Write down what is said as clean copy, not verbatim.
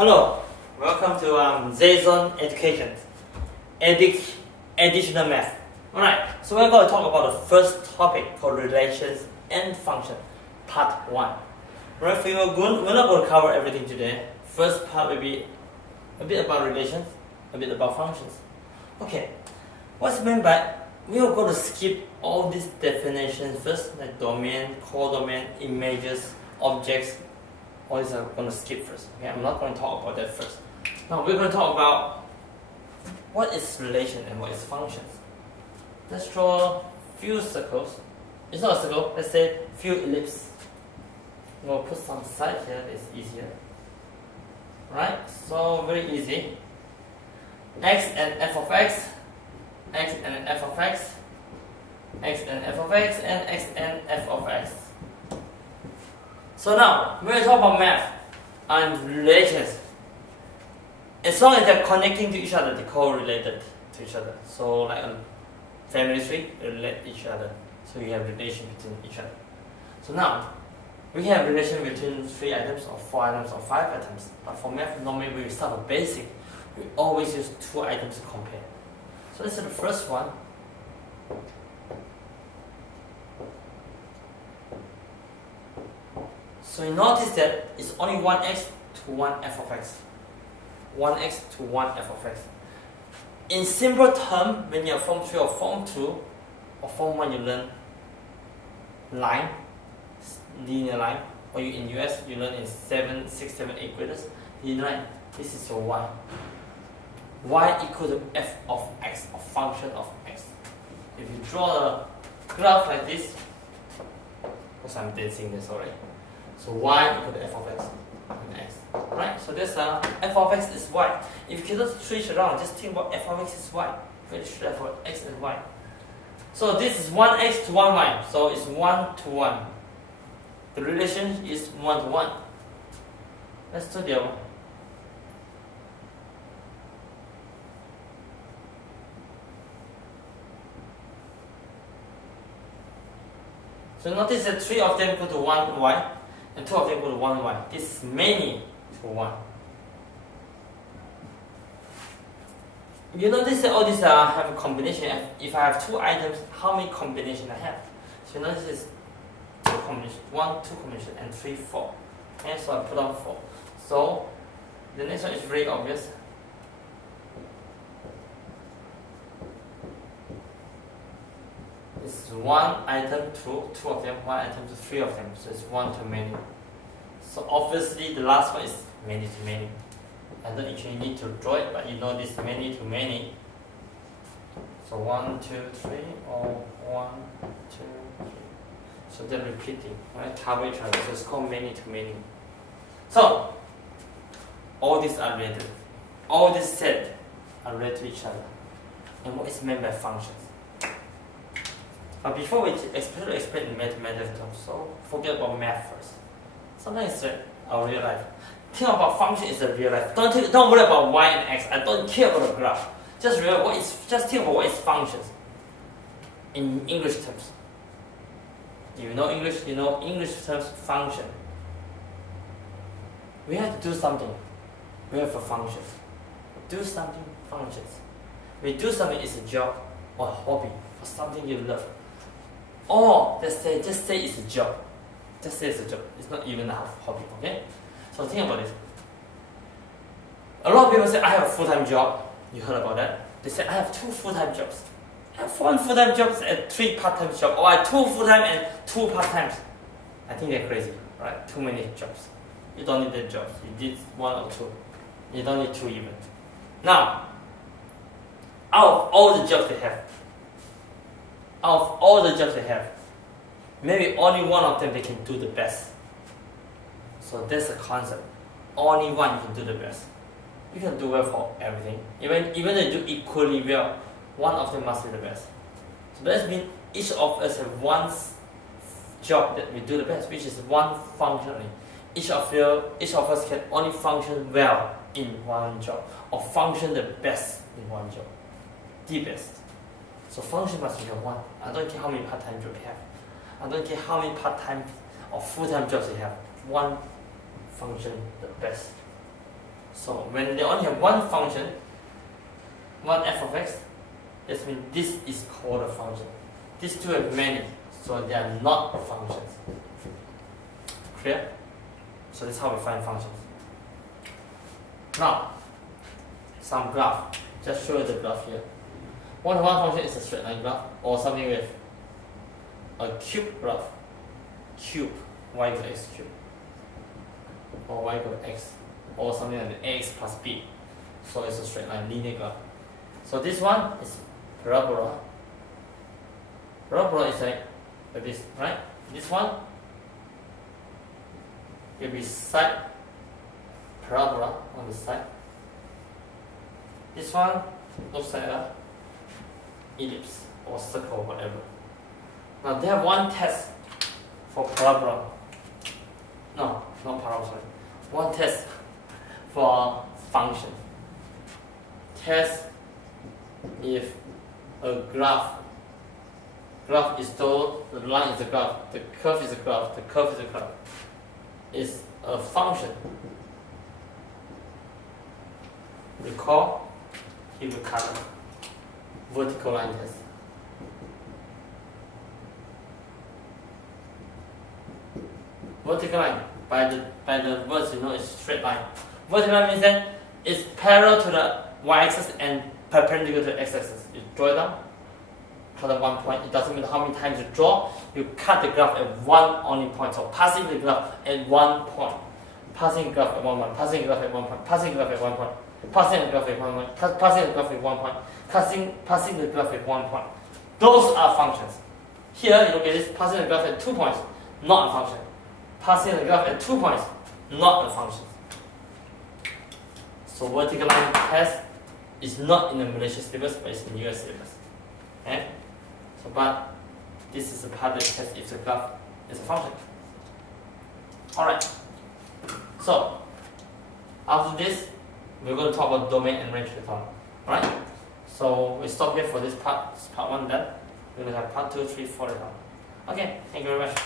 Hello, welcome to Zazon Education, Additional Math. Alright, so we're going to talk about the first topic called relations and function, part 1. Right, we're not going to cover everything today. First part will be a bit about relations, a bit about functions. Okay, what's meant by, we are going to skip all these definitions first, like domain, codomain, images, objects. All these I'm going to skip first. Okay, I'm not going to talk about that first. Now we're going to talk about what is relation and what is functions. Let's draw a few circles. It's not a circle, let's say few ellipses. We'll put some side here, it's easier. Right? So very easy. X and f of x, x and f of x, x and f of x, and x and f of x. So now, when we talk about math and relations, as long as they're connecting to each other, they're correlated to each other. So like a family tree, they relate each other. So you have relation between each other. So now, we have relation between 3 items or 4 items or 5 items. But for math, normally when we start with basic, we always use 2 items to compare. So this is the first one. So you notice that it's only 1x to 1 f of x. 1x to 1 f of x. In simple term, when you're Form 3 or Form 2 or Form 1, you learn line, linear line, or you in US, you learn in 7, 6, 7, 8 graders, linear line. This is your y. Y equal to f of x, or function of x. If you draw a graph like this, because I'm dancing this already. So y equal to f of x and x. Right? So this f of x is y. If you cannot switch around, just think about f of x is y. Switch that for x and y. So this is 1x to 1y. So it's 1 to 1. The relation is 1 to 1. Let's do the other one. So notice that 3 of them go to 1y. And 2 of them go to 1y. This is many to 1. You notice that all these have a combination. If I have 2 items, how many combinations I have? So you notice it's 2 combinations. 1, 2 combinations, and 3, 4. Okay, so I put on 4. So the next one is very obvious. This is 1 item to 2 of them, 1 item to 3 of them. So it's 1 to many. So obviously the last one is many to many. I don't actually need to draw it, but you know this many to many. So 1, 2, 3, or 1, 2, 3. So they're repeating, right? Cover each other. So it's called many to many. So all these are related. All these set are related to each other. And what is meant by functions? But before we explain in mathematical terms, so forget about math first. Sometimes it's our real life. Think about function is a real life. Don't worry about y and x. I don't care about the graph. Just think about what is functions in English terms. You know English, you know English terms function. We have to do something. We have a function. Do something, functions. We do something is a job or a hobby or something you love. Or just say it's a job. Just say it's a job. It's not even a hobby, okay? So think about this. A lot of people say, I have a full-time job. You heard about that? They say, I have 2 full-time jobs. I have 1 full-time job and 3 part-time jobs. Or I have 2 full-time and 2 part-times. I think they're crazy, right? Too many jobs. You don't need that jobs. You did 1 or 2. You don't need 2 even. Now, out of all the jobs they have, maybe only 1 of them they can do the best. So that's the concept. Only 1 you can do the best. You can do well for everything. Even though you do equally well, 1 of them must be the best. So that means each of us have 1 job that we do the best, which is 1 function. Each of us can only function well in 1 job, or function the best in 1 job. The best. So function must be 1. I don't care how many part-time jobs you have. I don't care how many part-time or full-time jobs you have. 1 function the best. So when they only have one function, one f of x, that means this is called a function. These two have many, so they are not functions. Clear? So that's how we find functions. Now, some graph. Just show you the graph here. One function is a straight line graph, or something with a cube graph. Cube, y equals x cube, or y equals x, or something like ax plus b. So it's a straight line linear graph. So this one is parabola. Parabola is like this, right? This one will be side parabola on the side. This one looks like a ellipse or circle or whatever. Now they have one test for parabola. No, not parabola, sorry. One test for function. Test if a graph is told, the line is a graph, the curve is a graph, the curve is a graph, is a function. Recall, he will cut vertical line test. Vertical line, by the words you know, it's straight line. Vertical line means that it's parallel to the y-axis and perpendicular to the x-axis. You draw it down, cut at one point. It doesn't matter how many times you draw, you cut the graph at one only point. So passing the graph at one point, passing the graph at one point, passing the graph at one point, passing the graph at one point, passing the graph at one point, passing the graph at one point, passing the graph at one point. Those are functions. Here, you look at this, passing the graph at 2 points, not a function. Passing the graph at 2 points, not a function. So vertical line test is not in the Malaysia syllabus, but it's in US syllabus. Okay? So, but this is the part that tests if the graph is a function. Alright. So, after this, we're going to talk about domain and range later on. Alright? So, we stop here for this part. This part 1 done. We're going to have part 2, 3, 4 later on. Okay, thank you very much.